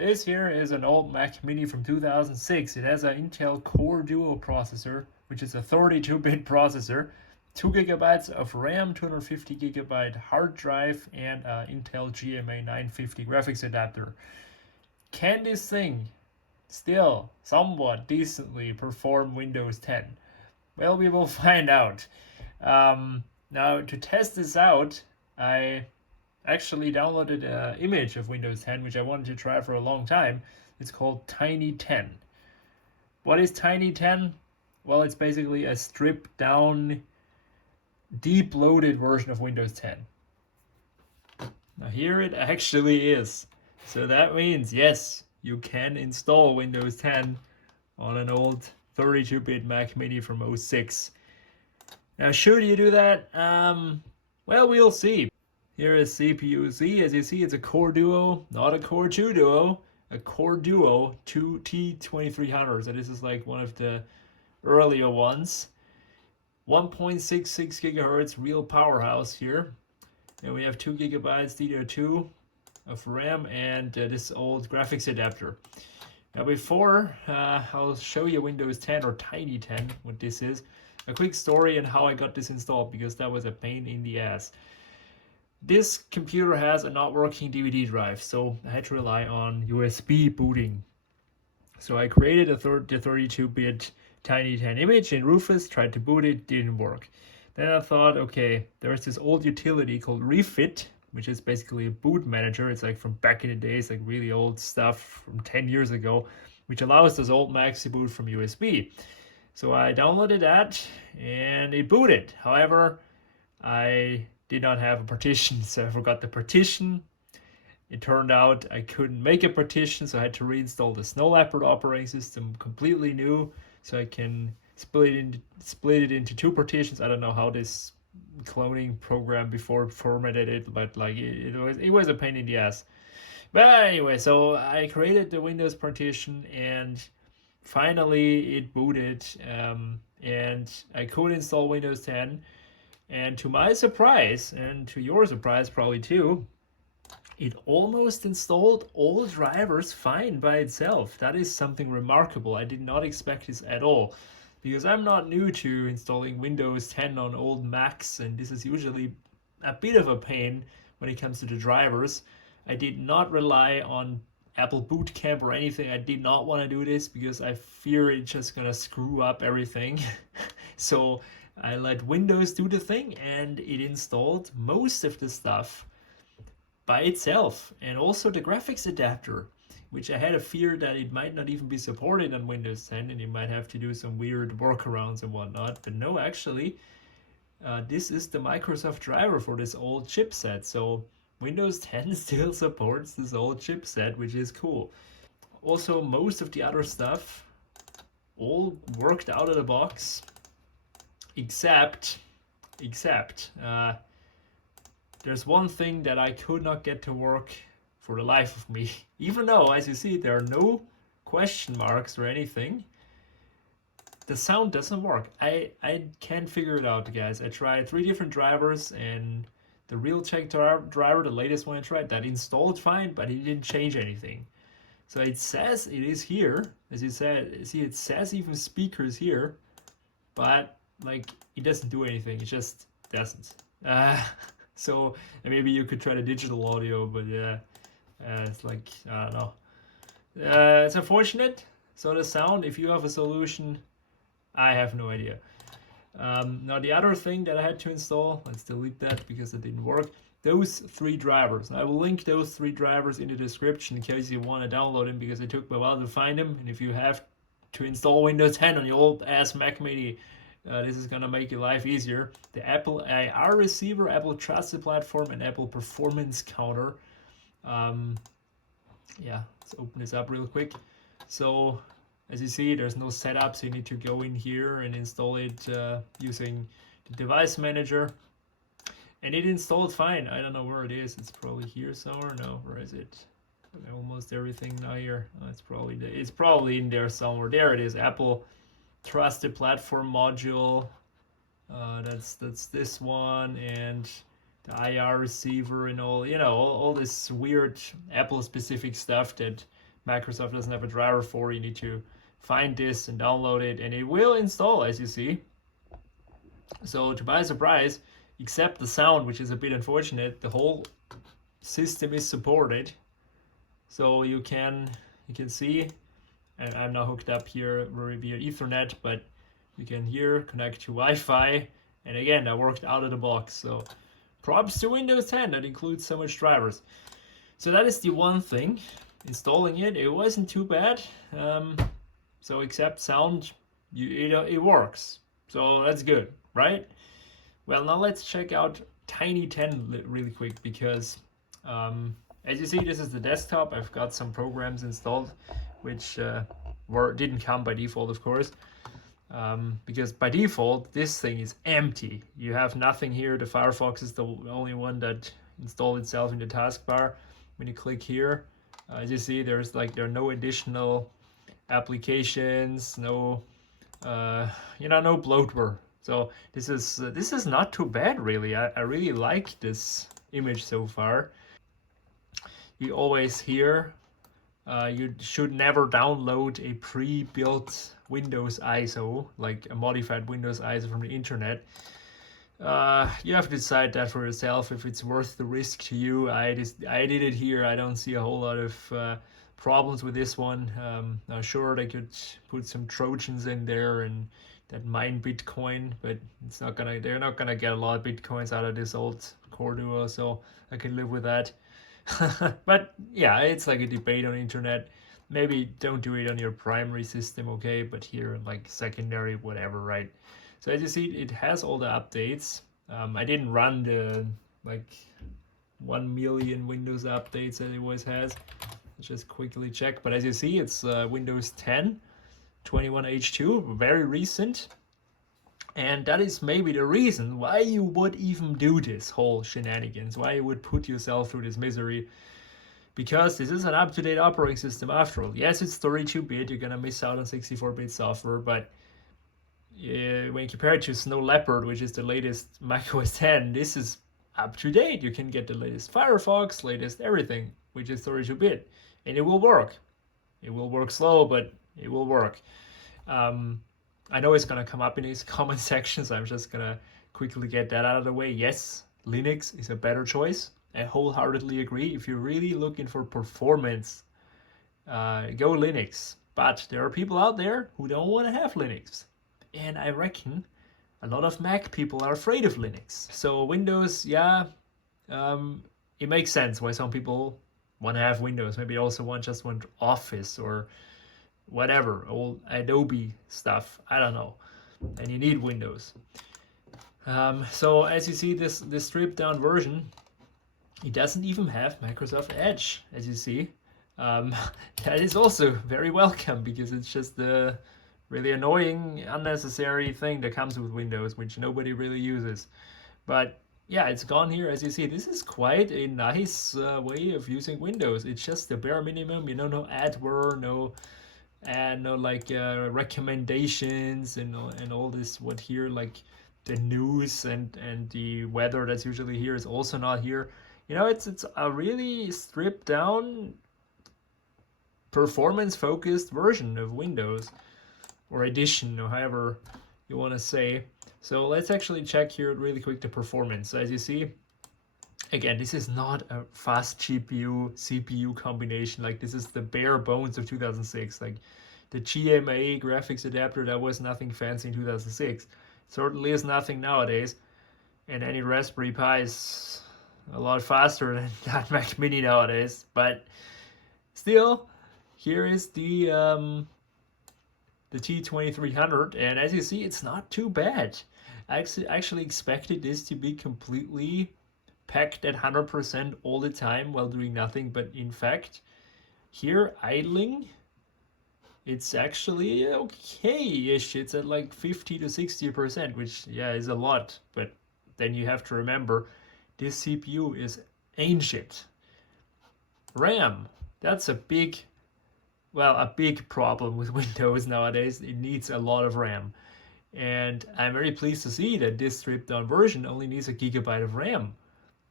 This here is an old Mac Mini from 2006. It has an Intel Core Duo processor, which is a 32-bit processor, 2 gigabytes of RAM, 250 gigabyte hard drive, and Intel GMA 950 graphics adapter. Can this thing still somewhat decently perform Windows 10? Well, we will find out. Now, to test this out, I actually downloaded an image of Windows 10, which I wanted to try for a long time. It's called Tiny10. What is Tiny10? Well, it's basically a stripped down, deep loaded version of Windows 10. Now, here it actually is. So that means, yes, you can install Windows 10 on an old 32-bit Mac Mini from '06. Now, should you do that? Well, we'll see. Here is CPU Z. As you see, it's a Core Duo, not a Core 2 Duo, a Core Duo T2300. So this is like one of the earlier ones. 1.66 gigahertz real powerhouse here. And we have 2 gigabytes DDR2 of RAM and this old graphics adapter. Now before I'll show you Windows 10 or Tiny10, what this is, a quick story on how I got this installed, because that was a pain in the ass. This computer has a not working DVD drive, so I had to rely on USB booting. So I created the 32-bit Tiny10 image in Rufus, tried to boot it, didn't work. Then I thought, okay, there's this old utility called Refit, which is basically a boot manager. It's like from back in the days, like really old stuff from 10 years ago, which allows those old Macs to boot from USB. So I downloaded that and it booted. However, I did not have a partition, so I forgot the partition. It turned out I couldn't make a partition, so I had to reinstall the Snow Leopard operating system completely new, so I can split it into two partitions. I don't know how this cloning program before formatted it, but like it was a pain in the ass. But anyway, so I created the Windows partition and finally it booted, and I could install Windows 10. And to my surprise, and to your surprise probably too, it almost installed all drivers fine by itself. That is something remarkable. I did not expect this at all, because I'm not new to installing Windows 10 on old Macs, and this is usually a bit of a pain when it comes to the drivers. I did not rely on Apple Boot Camp or anything. I did not want to do this because I fear it's just gonna screw up everything. So I let Windows do the thing, and it installed most of the stuff by itself, and also the graphics adapter, which I had a fear that it might not even be supported on Windows 10 and you might have to do some weird workarounds and whatnot. But no, actually, this is the Microsoft driver for this old chipset. So Windows 10 still supports this old chipset, which is cool. Also, most of the other stuff all worked out of the box, except there's one thing that I could not get to work for the life of me. Even though, as you see, there are no question marks or anything, the sound doesn't work. I can't figure it out, guys. I tried 3 different drivers, and the Realtek driver, the latest one I tried, that installed fine, but it didn't change anything. So it says it is here, as you said. See, it says even speakers here, but like it doesn't do anything. It just doesn't. So maybe you could try the digital audio, but it's like, I don't know. It's unfortunate. So the sound, if you have a solution, I have no idea. Now the other thing that I had to install, let's delete that because it didn't work. Those 3 drivers. I will link those 3 drivers in the description in case you want to download them, because it took me a while to find them. And if you have to install Windows 10 on your old ass Mac Mini, this is gonna make your life easier. The Apple IR receiver, Apple Trusted Platform, and Apple Performance Counter. Yeah, let's open this up real quick. So as you see, there's no setup, so you need to go in here and install it using the device manager. And it installed fine. I don't know where it is. It's probably here somewhere. No, where is it? Almost everything now here. Oh, it's probably in there somewhere. There it is. Apple Trusted Platform module. That's this one, and the IR receiver and all, all this weird Apple specific stuff that Microsoft doesn't have a driver for. You need to find this and download it, and it will install, as you see. So to my surprise, except the sound, which is a bit unfortunate, the whole system is supported. So you can see, and I'm now hooked up here via Ethernet, but you can here connect to Wi-Fi, and again, that worked out of the box. So props to Windows 10 that includes so much drivers. So that is the one thing. Installing it wasn't too bad. So except sound, it works. So that's good, right? Well, now let's check out Tiny10 really quick, because as you see, this is the desktop. I've got some programs installed which didn't come by default, of course, because by default this thing is empty. You have nothing here. The Firefox is the only one that installed itself in the taskbar. When you click here, as you see, there are no additional applications, no no bloatware. So this is not too bad, really. I really like this image so far. You always hear you should never download a pre-built Windows ISO, like a modified Windows ISO from the internet. You have to decide that for yourself if it's worth the risk to you. I did it here. I don't see a whole lot of problems with this one. Now sure, they could put some Trojans in there and that mine Bitcoin, but they're not gonna get a lot of Bitcoins out of this old Core Duo, so I can live with that. But yeah, it's like a debate on the internet. Maybe don't do it on your primary system, okay, but here like secondary, whatever, right? So as you see, it has all the updates. I didn't run the like 1 million Windows updates that it always has. Let's just quickly check. But as you see, it's Windows 10, 21H2, very recent. And that is maybe the reason why you would even do this whole shenanigans, why you would put yourself through this misery. Because this is an up-to-date operating system after all. Yes, it's 32-bit, you're gonna miss out on 64-bit software, but when you compare it to Snow Leopard, which is the latest macOS 10, this is up to date. You can get the latest Firefox, latest everything, which is 32-bit, and it will work. It will work slow, but it will work. I know it's gonna come up in these comment sections. I'm just gonna quickly get that out of the way. Yes, Linux is a better choice. I wholeheartedly agree. If you're really looking for performance, go Linux. But there are people out there who don't want to have Linux. And I reckon a lot of Mac people are afraid of Linux. So Windows, yeah, it makes sense why some people want to have Windows. Maybe also just want Office or whatever, old Adobe stuff. I don't know. And you need Windows. So as you see, this stripped down version, it doesn't even have Microsoft Edge, as you see. That is also very welcome, because it's just the really annoying, unnecessary thing that comes with Windows, which nobody really uses. But yeah, it's gone here. As you see, this is quite a nice way of using Windows. It's just the bare minimum, no adware, no like recommendations and all this. What here, like the news and the weather that's usually here is also not here. It's a really stripped down, performance focused version of Windows, or edition, or however you want to say. So let's actually check here really quick the performance. So as you see, again, this is not a fast GPU CPU combination. Like, this is the bare bones of 2006. Like the GMA graphics adapter, that was nothing fancy in 2006. Certainly is nothing nowadays. And any Raspberry Pi is a lot faster than that Mac Mini nowadays. But still, here is the T2300, and as you see, it's not too bad. I actually expected this to be completely packed at 100% all the time while doing nothing, but in fact, here idling, it's actually okay-ish. It's at like 50 to 60%, which, yeah, is a lot. But then you have to remember, this CPU is ancient. RAM, that's a big problem with Windows nowadays. It needs a lot of RAM. And I'm very pleased to see that this stripped down version only needs 1 GB of RAM,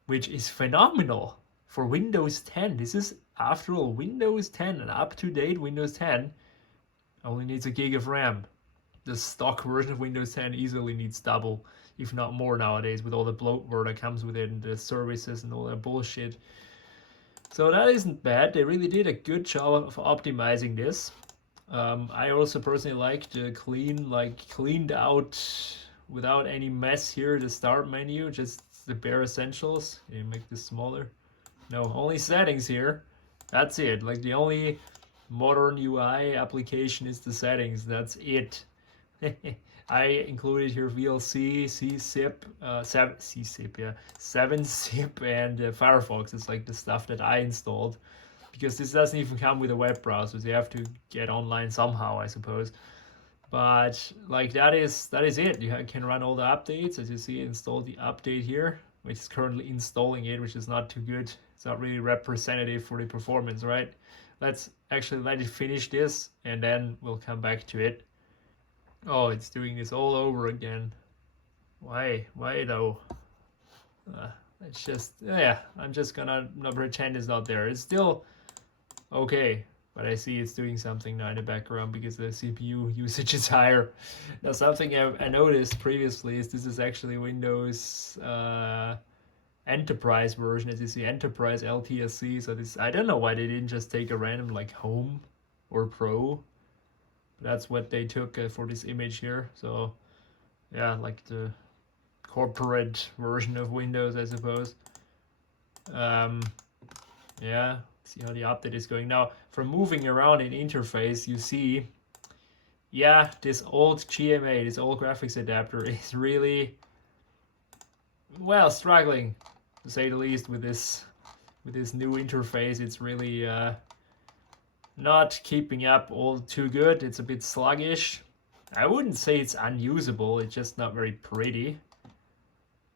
which is phenomenal. for Windows 10. This is, after all, Windows 10, an up-to-date Windows 10 only needs a gig of RAM. The stock version of Windows 10 easily needs double, if not more nowadays, with all the bloatware that comes with it and the services and all that bullshit. So that isn't bad. They really did a good job of optimizing this. I also personally like the cleaned out, without any mess here, the start menu, just the bare essentials. Can you make this smaller? No, only settings here. That's it. Like, the only modern UI application is the settings. That's it. I included here VLC, CZip, 7zip, and Firefox. It's like the stuff that I installed, because this doesn't even come with a web browser, so you have to get online somehow, I suppose. But like, that is it. You can run all the updates. As you see, install the update here, which is currently installing it, which is not too good. It's not really representative for the performance, right? Let's actually let it finish this, and then we'll come back to it. Oh, it's doing this all over again. Why though? It's just, yeah, I'm just gonna not pretend it's not there. It's still okay, but I see it's doing something now in the background because the CPU usage is higher. Now, something I noticed previously is this is actually Windows Enterprise version, as you see, Enterprise LTSC. So this, I don't know why they didn't just take a random like Home or Pro. That's what they took for this image here. So yeah, like the corporate version of Windows, I suppose. Yeah, see how the update is going. Now, from moving around in interface, you see, yeah, this old GMA, this old graphics adapter is really, well, struggling, to say the least, with this new interface. It's really not keeping up all too good. It's a bit sluggish. I wouldn't say it's unusable, it's just not very pretty.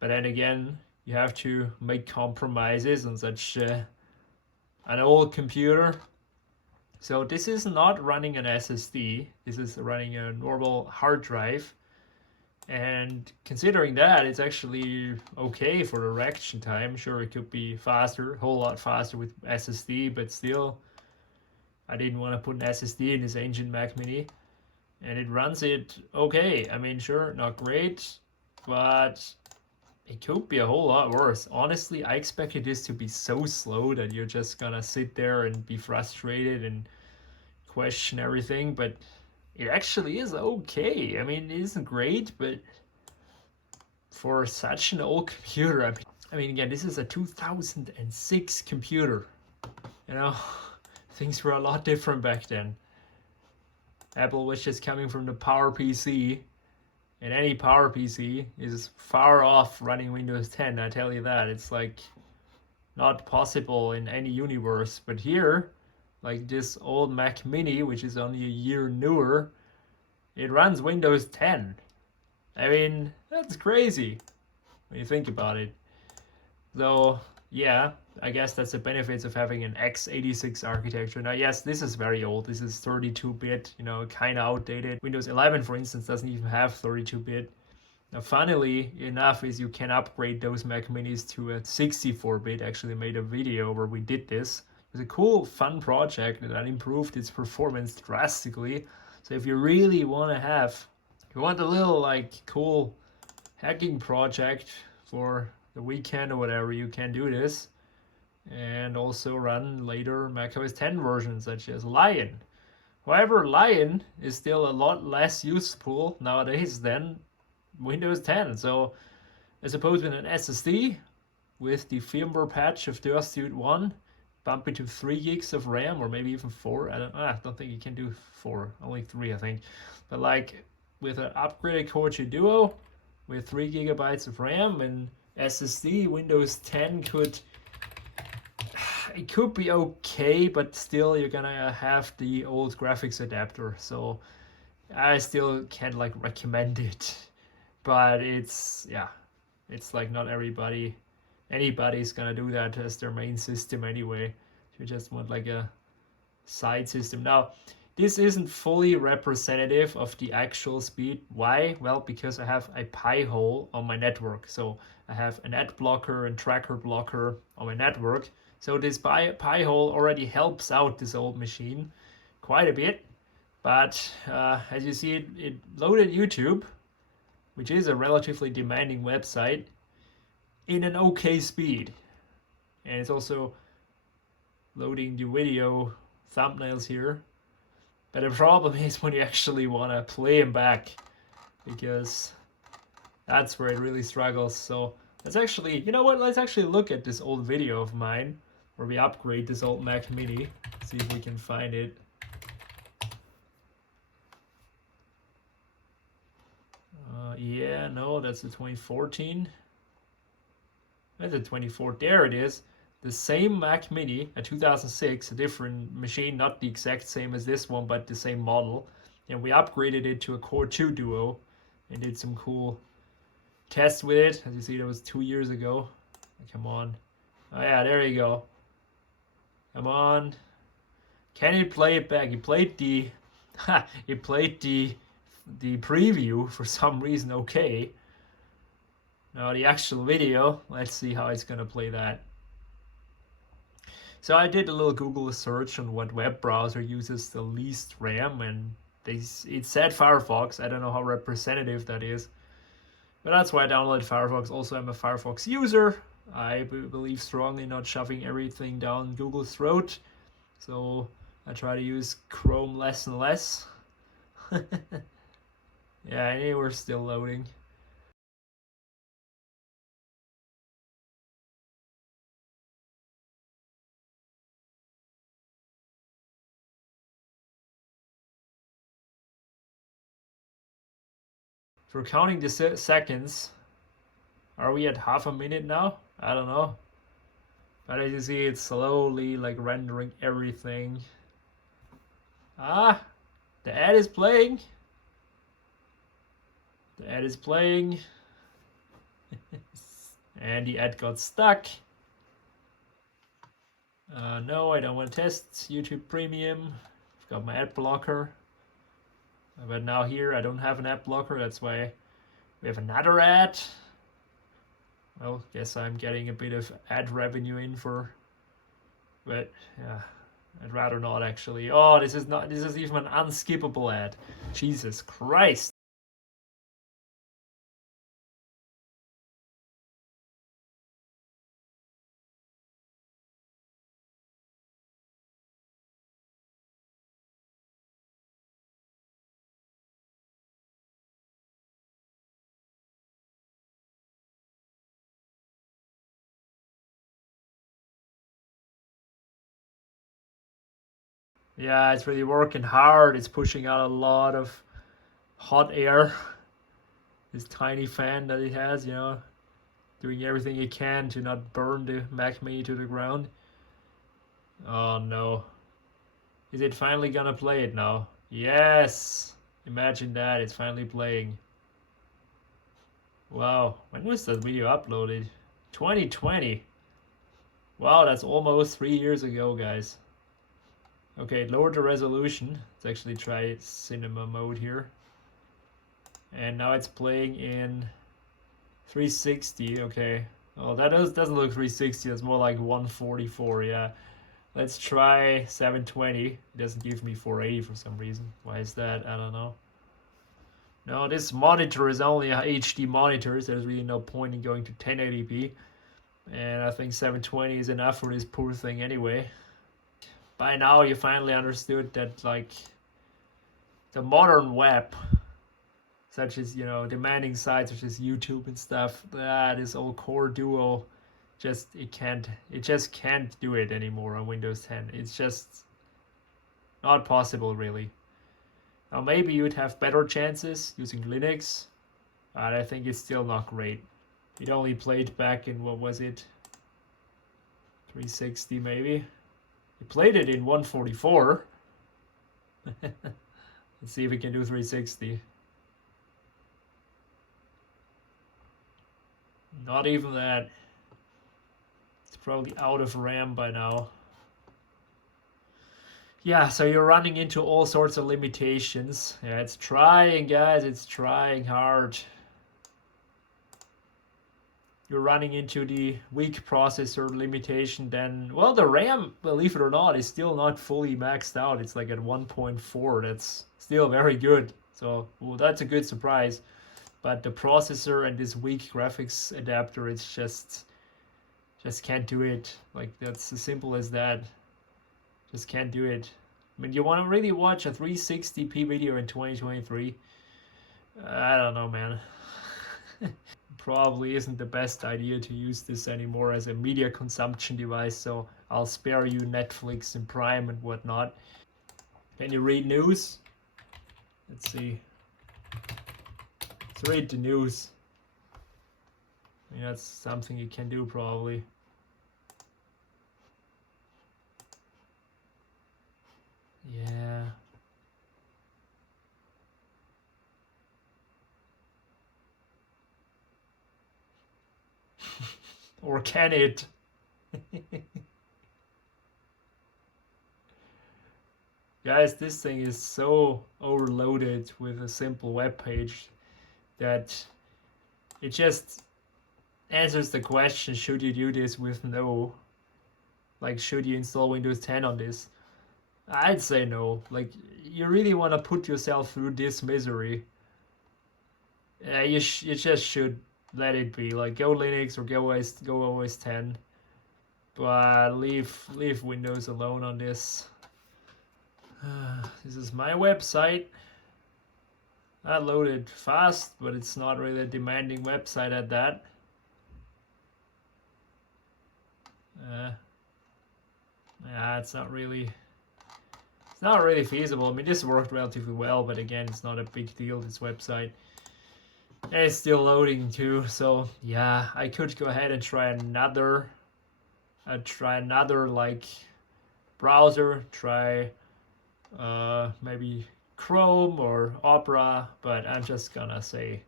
But then again, you have to make compromises on such an old computer. So this is not running an SSD, this is running a normal hard drive. And considering that, it's actually okay for the reaction time. Sure, it could be faster, a whole lot faster with SSD, but still, I didn't want to put an SSD in this ancient Mac Mini, and it runs it okay. I mean, sure, not great, but it could be a whole lot worse. Honestly, I expected this to be so slow that you're just gonna sit there and be frustrated and question everything, but it actually is okay. I mean, it isn't great, but for such an old computer, I mean, again, this is a 2006 computer, you know? Things were a lot different back then. Apple was just coming from the Power PC, and any Power PC is far off running Windows 10, I tell you that. It's like not possible in any universe. But here, like this old Mac Mini, which is only a year newer, it runs Windows 10. I mean, that's crazy when you think about it. So yeah, I guess that's the benefits of having an x86 architecture. Now, yes, this is very old. This is 32-bit, you know, kind of outdated. Windows 11, for instance, doesn't even have 32-bit. Now, funnily enough, is you can upgrade those Mac Minis to a 64-bit. Actually made a video where we did this. It was a cool, fun project that improved its performance drastically. So if you really want to have, if you want a little like cool hacking project for the weekend or whatever, you can do this. And also run later macOS 10 versions such as Lion. However, Lion is still a lot less useful nowadays than Windows 10. So I suppose with an SSD, with the firmware patch of Dursuit 1, bump it to 3 gigs of RAM, or maybe even 4. I don't think you can do 4, only 3 I think. But like with an upgraded Core 2 Duo with 3 gigabytes of RAM and SSD, Windows 10 could be okay, but still you're gonna have the old graphics adapter, so I still can't like recommend it. But it's, yeah, it's like not anybody's gonna do that as their main system anyway. You just want like a side system. Now, this isn't fully representative of the actual speed. Why? Well, because I have a Pi-hole on my network. So I have an ad blocker and tracker blocker on my network. So this Pi-hole already helps out this old machine quite a bit. But as you see, it loaded YouTube, which is a relatively demanding website, in an okay speed. And it's also loading the video thumbnails here. But the problem is when you actually want to play them back, because that's where it really struggles. So let's actually, you know what, let's actually look at this old video of mine where we upgrade this old Mac Mini, see if we can find it. Yeah, no, that's the 2014. That's the 24. There it is. The same Mac Mini, a 2006, a different machine, not the exact same as this one, but the same model. And we upgraded it to a Core 2 Duo and did some cool tests with it. As you see, that was 2 years ago. Come on. Oh yeah, there you go. Come on. Can you play it back? You played the you played the preview for some reason, okay. Now the actual video, let's see how it's gonna play that. So I did a little Google search on what web browser uses the least RAM, and it said Firefox. I don't know how representative that is, but that's why I downloaded Firefox. Also, I'm a Firefox user. I believe strongly in not shoving everything down Google's throat, so I try to use Chrome less and less. Yeah, anyway, we're still loading. If we're counting the seconds, are we at half a minute now? I don't know. But as you see, it's slowly like rendering everything. Ah, the ad is playing. The ad is playing. And the ad got stuck. No, I don't want to test YouTube Premium. I've got my ad blocker. But now here I don't have an ad blocker. That's why we have another ad. Well, guess I'm getting a bit of ad revenue in for, but yeah, I'd rather not actually. Oh, this is even an unskippable ad. Jesus Christ. Yeah, it's really working hard. It's pushing out a lot of hot air. This tiny fan that it has, you know, doing everything it can to not burn the Mac Mini to the ground. Oh no. Is it finally gonna play it now? Yes! Imagine that, it's finally playing. Wow, when was that video uploaded? 2020. Wow, that's almost 3 years ago, guys. Okay, lower the resolution. Let's actually try cinema mode here. And now it's playing in 360. Okay. Oh, that doesn't look 360. It's more like 144. Yeah. Let's try 720. It doesn't give me 480 for some reason. Why is that? I don't know. No, this monitor is only a HD monitor, so there's really no point in going to 1080p. And I think 720 is enough for this poor thing anyway. By now you finally understood that, like, the modern web, such as, you know, demanding sites such as YouTube and stuff, that is all Core Duo, it just can't do it anymore on Windows 10. It's just not possible, really. Now maybe you'd have better chances using Linux, but I think it's still not great. It only played back in, what was it, 360 maybe. It played it in 144. Let's see if we can do 360. Not even that. It's probably out of RAM by now. Yeah, so you're running into all sorts of limitations. Yeah, it's trying, guys. It's trying hard. you're running into the weak processor limitation, then, well, the RAM, believe it or not, is still not fully maxed out. It's like at 1.4. That's still very good. So, well, that's a good surprise. But the processor and this weak graphics adapter, it's just can't do it. Like, that's as simple as that. Just can't do it. I mean, you want to really watch a 360p video in 2023? I don't know, man. Probably isn't the best idea to use this anymore as a media consumption device, so I'll spare you Netflix and Prime and whatnot. Can you read news? Let's see. Let's read the news. I mean, that's something you can do probably. Yeah. Or can it? Guys, this thing is so overloaded with a simple web page that it just answers the question, should you do this with no? Like, should you install Windows 10 on this? I'd say no. Like, you really want to put yourself through this misery? You just should let it be. Like, go Linux or go OS 10, but leave Windows alone on this. This is my website. I loaded fast, but it's not really a demanding website at that. Yeah, it's not really feasible. I mean, this worked relatively well, but again, it's not a big deal, this website. And it's still loading too, so yeah, I could go ahead and try another like browser, try maybe Chrome or Opera, but I'm just gonna say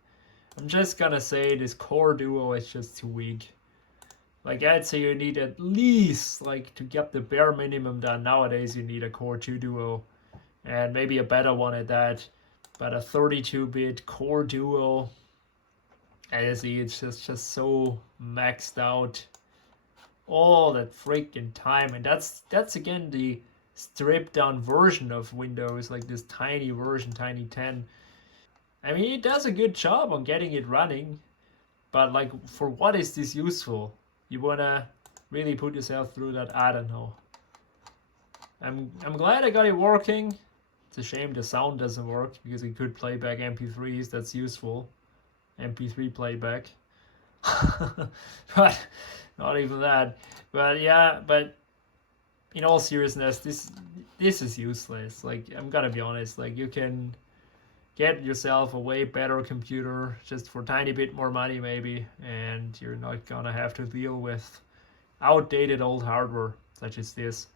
this Core Duo is just too weak. Like, I'd say you need at least, like, to get the bare minimum done nowadays, you need a Core 2 Duo, and maybe a better one at that. But a 32-bit Core Duo, I see, it's just so maxed out all that freaking time, and that's again the stripped down version of Windows, like this tiny version, Tiny10. I mean, it does a good job on getting it running, but like, for what is this useful? You wanna really put yourself through that? I don't know. I'm glad I got it working. It's a shame the sound doesn't work, because it could play back MP3s. That's useful. MP3 playback. But not even that. But yeah, but in all seriousness, this is useless. Like, I'm gonna be honest, like, you can get yourself a way better computer just for a tiny bit more money maybe, and you're not gonna have to deal with outdated old hardware such as this.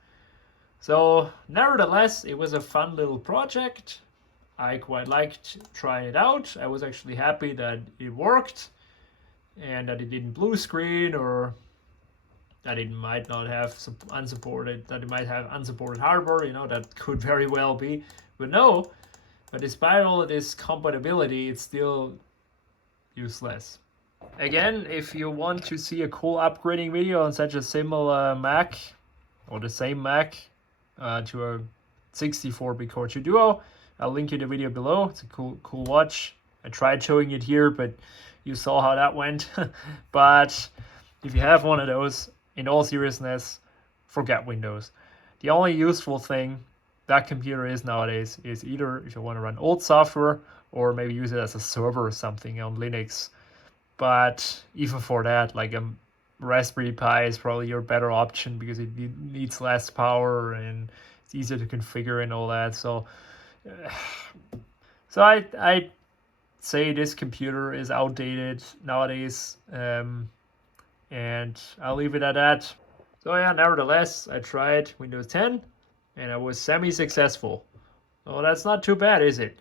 So nevertheless, it was a fun little project. I quite liked trying it out. I was actually happy that it worked and that it didn't blue screen, or that it might not have unsupported hardware, you know, that could very well be. But no, but despite all of this compatibility, it's still useless. Again, if you want to see a cool upgrading video on such a similar Mac, or the same Mac, to a 64-bit Core 2 Duo, I'll link you the video below. It's a cool watch. I tried showing it here, but you saw how that went. But if you have one of those, in all seriousness, forget Windows. The only useful thing that computer is nowadays is either if you want to run old software, or maybe use it as a server or something on Linux. But even for that, like a Raspberry Pi is probably your better option, because it needs less power and it's easier to configure and all that. So I say this computer is outdated nowadays, and I'll leave it at that. So yeah, nevertheless, I tried Windows 10 and I was semi-successful. So that's not too bad, is it?